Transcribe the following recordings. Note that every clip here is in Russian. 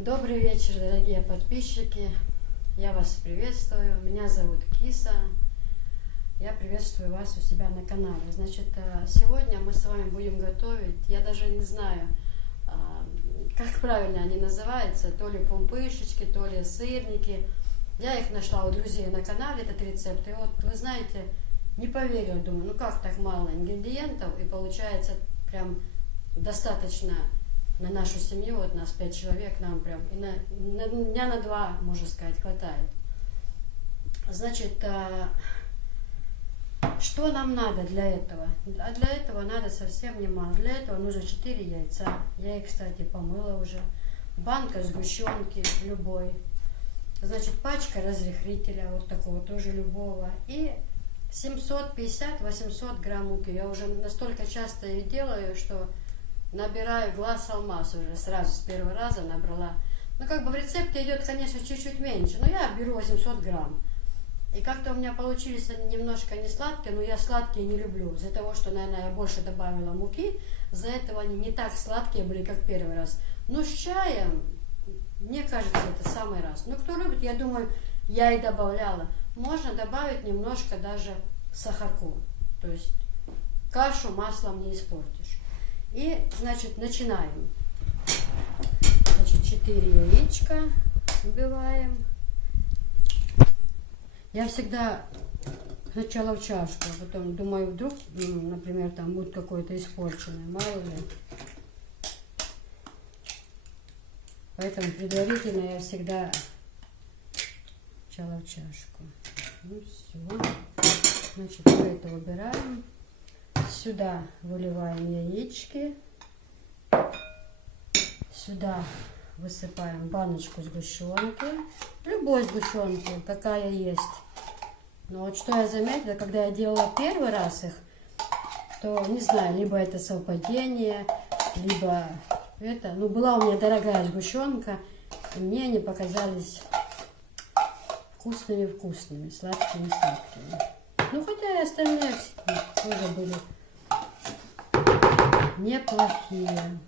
Добрый вечер, дорогие подписчики. Я вас приветствую. Меня зовут Киса. Я приветствую вас у себя на канале. Значит, сегодня мы с вами будем готовить, я даже не знаю, как правильно они называются, то ли пумпышечки, то ли сырники. Я их нашла у друзей на канале, этот рецепт. И вот, вы знаете, не поверила, думаю, ну как так мало ингредиентов, и получается прям достаточно на нашу семью, вот нас 5 человек, нам прям и на дня на 2, можно сказать, хватает. Значит, что нам надо для этого? А для этого надо совсем немало. Для этого нужно 4 яйца. Я их, кстати, помыла уже. Банка сгущенки любой. Значит, пачка разрыхлителя, вот такого тоже любого. И 750-800 грамм муки. Я уже настолько часто их делаю, что набираю глаз алмаз уже. Сразу с первого раза набрала. Ну, как бы в рецепте идет, конечно, чуть-чуть меньше. Но я беру 800 грамм. И как-то у меня получились они немножко не сладкие, но я сладкие не люблю. Из-за того, что, наверное, я больше добавила муки, из-за этого они не так сладкие были, как первый раз. Но с чаем, мне кажется, это самый раз. Ну, кто любит, я думаю, я и добавляла. Можно добавить немножко даже сахарку. То есть кашу маслом не испортишь. И, значит, начинаем. Значит, 4 яичка вбиваем. Я всегда сначала в чашку, а потом думаю, вдруг, например, там будет какое-то испорченное, мало ли. Поэтому предварительно я всегда сначала в чашку. Ну все. Значит, все это убираем. Сюда выливаем яички. Сюда высыпаем баночку сгущенки. Любой сгущенки, какая есть. Но вот что я заметила, когда я делала первый раз их, то не знаю, либо это совпадение, либо это. Ну, была у меня дорогая сгущенка, и мне они показались вкусными, сладкими. Ну, хотя и остальные тоже были неплохие.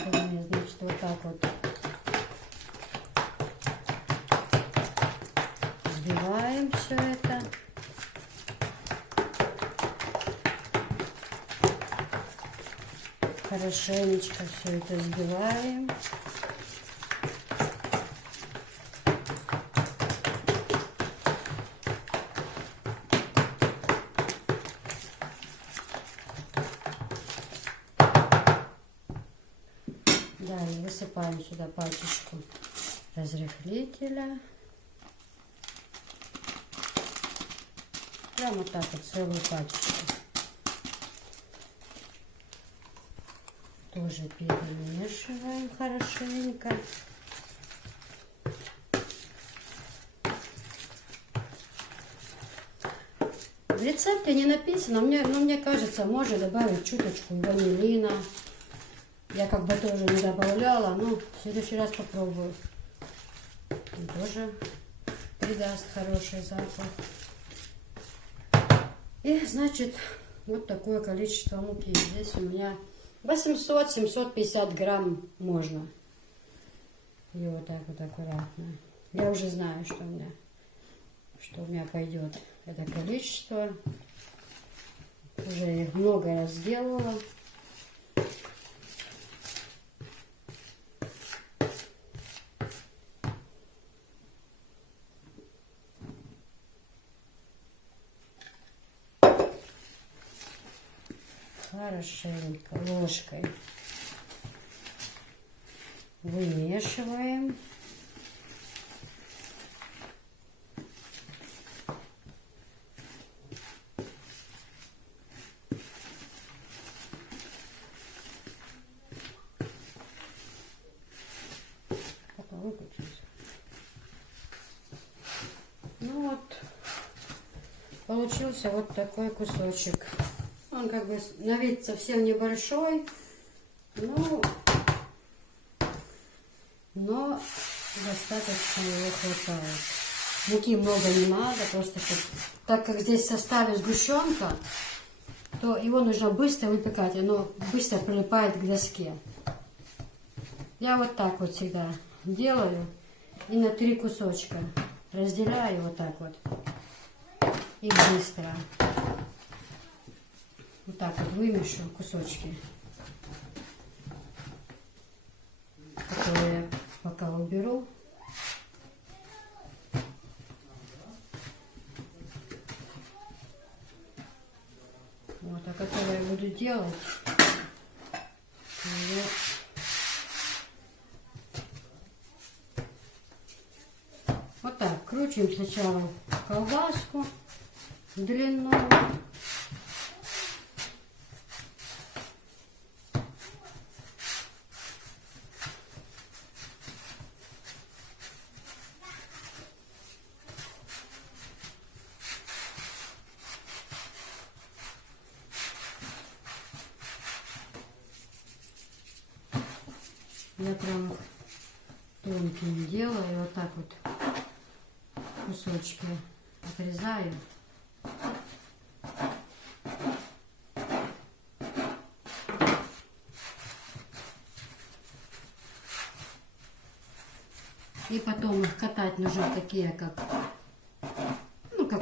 Значит, вот так вот взбиваем все это. Хорошенечко все это взбиваем. Далее высыпаем сюда пачечку разрыхлителя. Прямо вот так вот целую пачечку. Тоже перемешиваем хорошенько. В рецепте не написано, но мне кажется, можно добавить чуточку ванилина. Я как бы тоже не добавляла, но в следующий раз попробую. Он тоже придаст хороший запах. И, значит, вот такое количество муки. Здесь у меня 800-750 грамм можно. И вот так вот аккуратно. Я уже знаю, что у меня пойдет это количество. Уже их много раз делала. Хорошенько ложкой вымешиваем. Ну вот, получился вот такой кусочек. Он как бы на вид совсем небольшой, но достаточно его хватает. Муки много не надо, просто так как здесь в составе сгущенка, то его нужно быстро выпекать, оно быстро прилипает к доске. Я вот так вот всегда делаю и на 3 кусочка разделяю вот так вот и быстро. Вот так вот вымешу кусочки, которые я пока уберу. Вот, а которые я буду делать, я вот так крутим сначала колбаску длину. Я прям тонким делаю, вот так вот кусочки отрезаю. И потом их катать нужно такие, как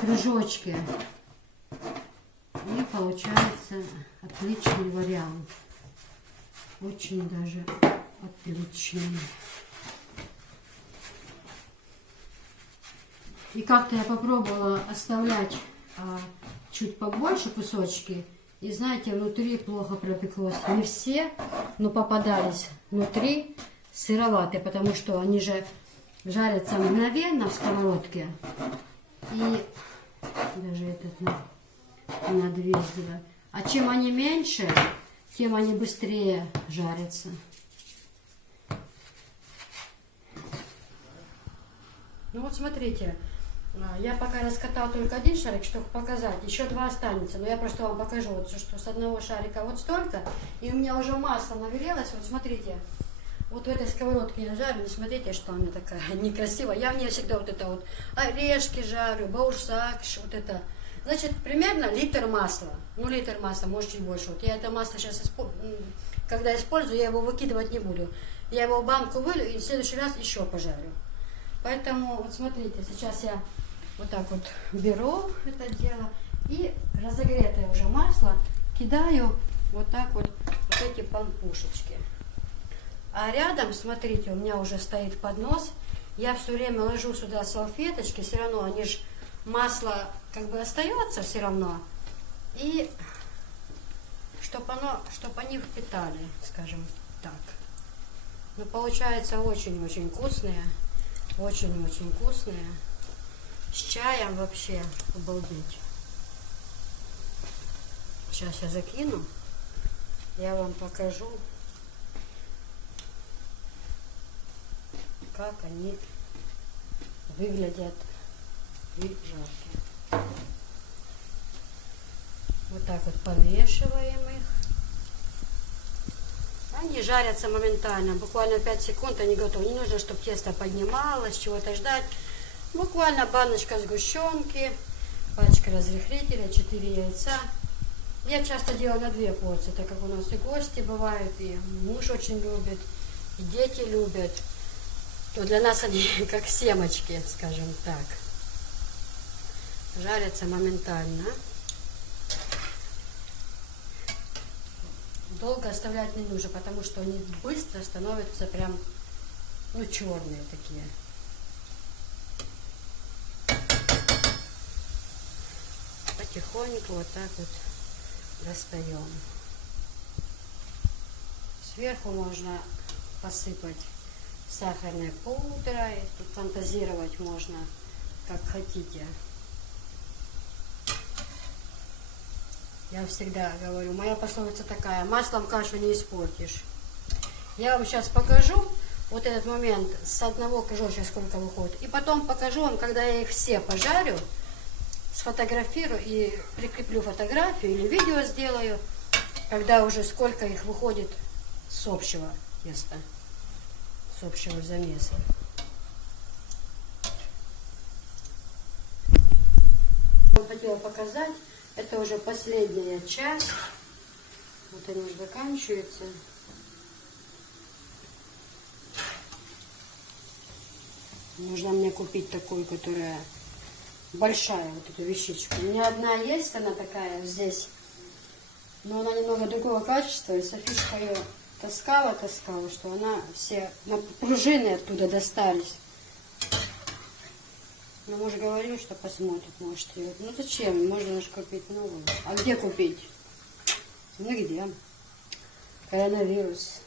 кружочки. И получается отличный вариант. Очень даже отличный. И как-то я попробовала оставлять чуть побольше кусочки. И знаете, внутри плохо пропеклось. Не все, но попадались внутри сыроватые, потому что они же жарятся мгновенно в сковородке. И даже этот на 2 сделать. А чем они меньше, тем они быстрее жарятся. Ну вот смотрите, я пока раскатала только 1 шарик, чтобы показать, еще 2 останется, но я просто вам покажу, вот, что с одного шарика вот столько, и у меня уже масло нагрелось, вот смотрите, вот в этой сковородке я жарю, не смотрите, что она такая некрасивая, я в ней всегда вот это вот орешки жарю, баурсак, вот это, значит, примерно литр масла, ну литр масла, может чуть больше, вот я это масло сейчас, когда использую, я его выкидывать не буду, я его в банку вылью и в следующий раз еще пожарю. Поэтому, вот смотрите, сейчас я вот так вот беру это дело и разогретое уже масло кидаю вот так вот эти пампушечки. А рядом, смотрите, у меня уже стоит поднос. Я все время ложу сюда салфеточки, все равно они же, масло как бы остается все равно. И чтобы они впитали, скажем так. Ну, получается очень-очень вкусные. Очень-очень вкусные. С чаем вообще обалдеть. Сейчас я закину. Я вам покажу, как они выглядят при жарке. Вот так вот помешиваем их. Они жарятся моментально, буквально 5 секунд они готовы. Не нужно, чтобы тесто поднималось, чего-то ждать. Буквально баночка сгущенки, пачка разрыхлителя, 4 яйца. Я часто делаю на 2 порции, так как у нас и гости бывают, и муж очень любит, и дети любят. То для нас они как семечки, скажем так. Жарятся моментально. Долго оставлять не нужно, потому что они быстро становятся прям, ну, черные такие. Потихоньку вот так вот достаем. Сверху можно посыпать сахарной пудрой. Тут фантазировать можно, как хотите. Я всегда говорю, моя пословица такая: маслом кашу не испортишь. Я вам сейчас покажу вот этот момент с одного кружочка, сколько выходит. И потом покажу вам, когда я их все пожарю, сфотографирую и прикреплю фотографию или видео сделаю, когда уже сколько их выходит с общего теста, с общего замеса. Я хотела показать. Это уже последняя часть. Вот они уже заканчиваются. Нужно мне купить такую, которая большая, вот эту вещичку. У меня одна есть, она такая здесь, но она немного другого качества, и Софишка ее таскала, что она все пружины оттуда достались. Но муж говорил, что посмотрит, может, ее. Ну зачем? Можно же купить новую. А где купить? Нигде. Коронавирус.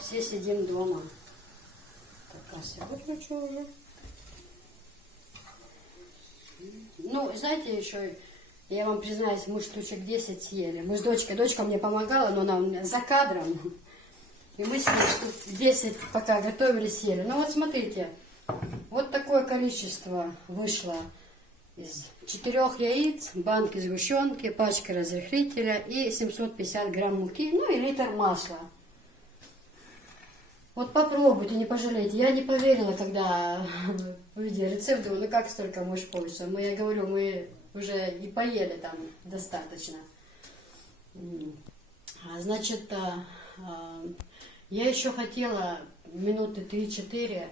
Все сидим дома. Так, раз я выключу уже. Ну, знаете, еще, я вам признаюсь, мы штучек 10 съели. Мы с дочкой, дочка мне помогала, но она у меня за кадром. И мы с ней штук 10 пока готовили, съели. Ну вот смотрите, вот такое количество вышло из 4 яиц, банки сгущенки, пачка разрыхлителя и 750 грамм муки, ну и литр масла. Вот попробуйте, не пожалейте. Я не поверила, когда увидела рецепт, думаю, ну как столько может получиться. Я говорю, мы уже и поели там достаточно. Значит, я еще хотела минуты 3-4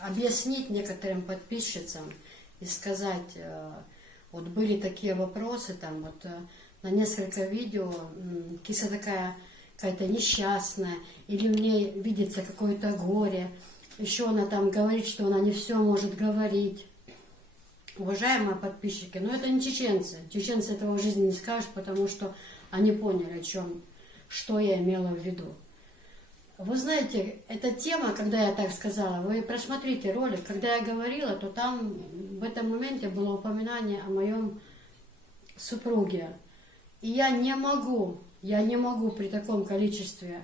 объяснить некоторым подписчицам и сказать, вот были такие вопросы там, вот на несколько видео, киса такая какая-то несчастная, или в ней видится какое-то горе, еще она там говорит, что она не все может говорить. Уважаемые подписчики, но это не чеченцы. Чеченцы этого в жизни не скажут, потому что они поняли, о чем, что я имела в виду. Вы знаете, эта тема, когда я так сказала, вы просмотрите ролик, когда я говорила, то там в этом моменте было упоминание о моем супруге. И я не могу при таком количестве,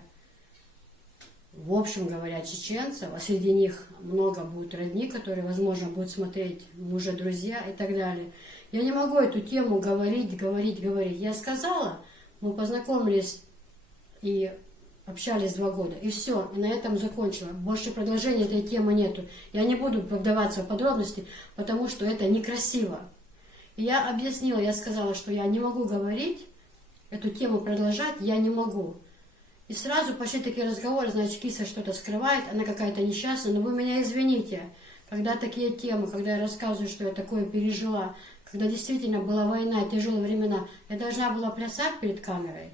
в общем говоря, чеченцев, а среди них много будет родни, которые, возможно, будут смотреть мужа, друзья и так далее. Я не могу эту тему говорить. Я сказала, мы познакомились и общались 2 года, и все, и на этом закончила. Больше продолжения этой темы нету. Я не буду вдаваться в подробности, потому что это некрасиво. И я объяснила, я сказала, что я не могу говорить, эту тему продолжать, я не могу. И сразу пошли такие разговоры, значит, киса что-то скрывает, она какая-то несчастная, но вы меня извините, когда такие темы, когда я рассказываю, что я такое пережила, когда действительно была война, тяжелые времена, я должна была плясать перед камерой.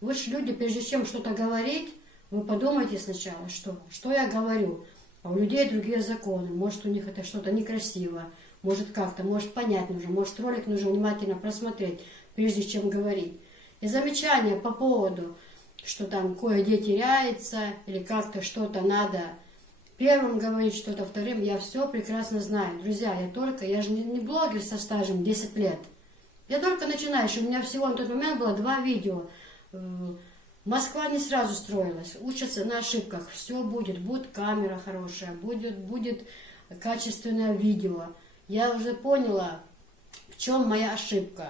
Вы же люди, прежде чем что-то говорить, вы подумайте сначала, что я говорю. А у людей другие законы, может у них это что-то некрасиво, может как-то, может понять нужно, может ролик нужно внимательно просмотреть, прежде чем говорить. И замечания по поводу, что там кое-где теряется, или как-то что-то надо первым говорить, что-то вторым, я все прекрасно знаю. Друзья, я же не блогер со стажем 10 лет. Я только начинающий, у меня всего на тот момент было 2 видео. Москва не сразу строилась, учатся на ошибках, все будет камера хорошая, будет качественное видео. Я уже поняла, в чем моя ошибка,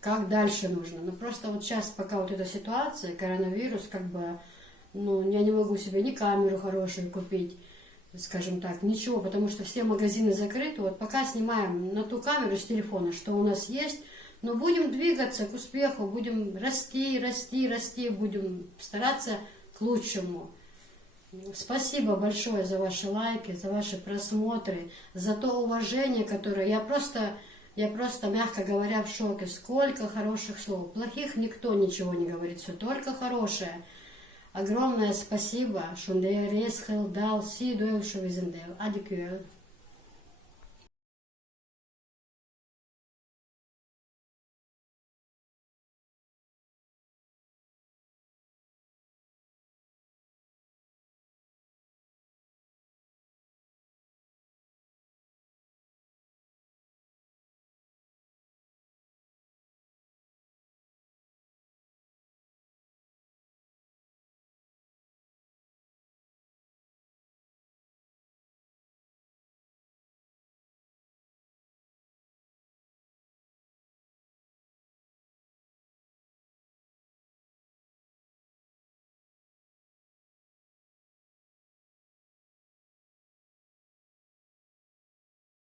как дальше нужно. Но просто вот сейчас, пока вот эта ситуация, коронавирус, я не могу себе ни камеру хорошую купить, скажем так, ничего, потому что все магазины закрыты. Вот пока снимаем на ту камеру с телефона, что у нас есть, но будем двигаться к успеху, будем расти, будем стараться к лучшему. Спасибо большое за ваши лайки, за ваши просмотры, за то уважение, которое я просто, мягко говоря, в шоке. Сколько хороших слов. Плохих никто ничего не говорит, все только хорошее. Огромное спасибо. Шундея Ресхел дал си дуэл шовизендел. Адикюэл.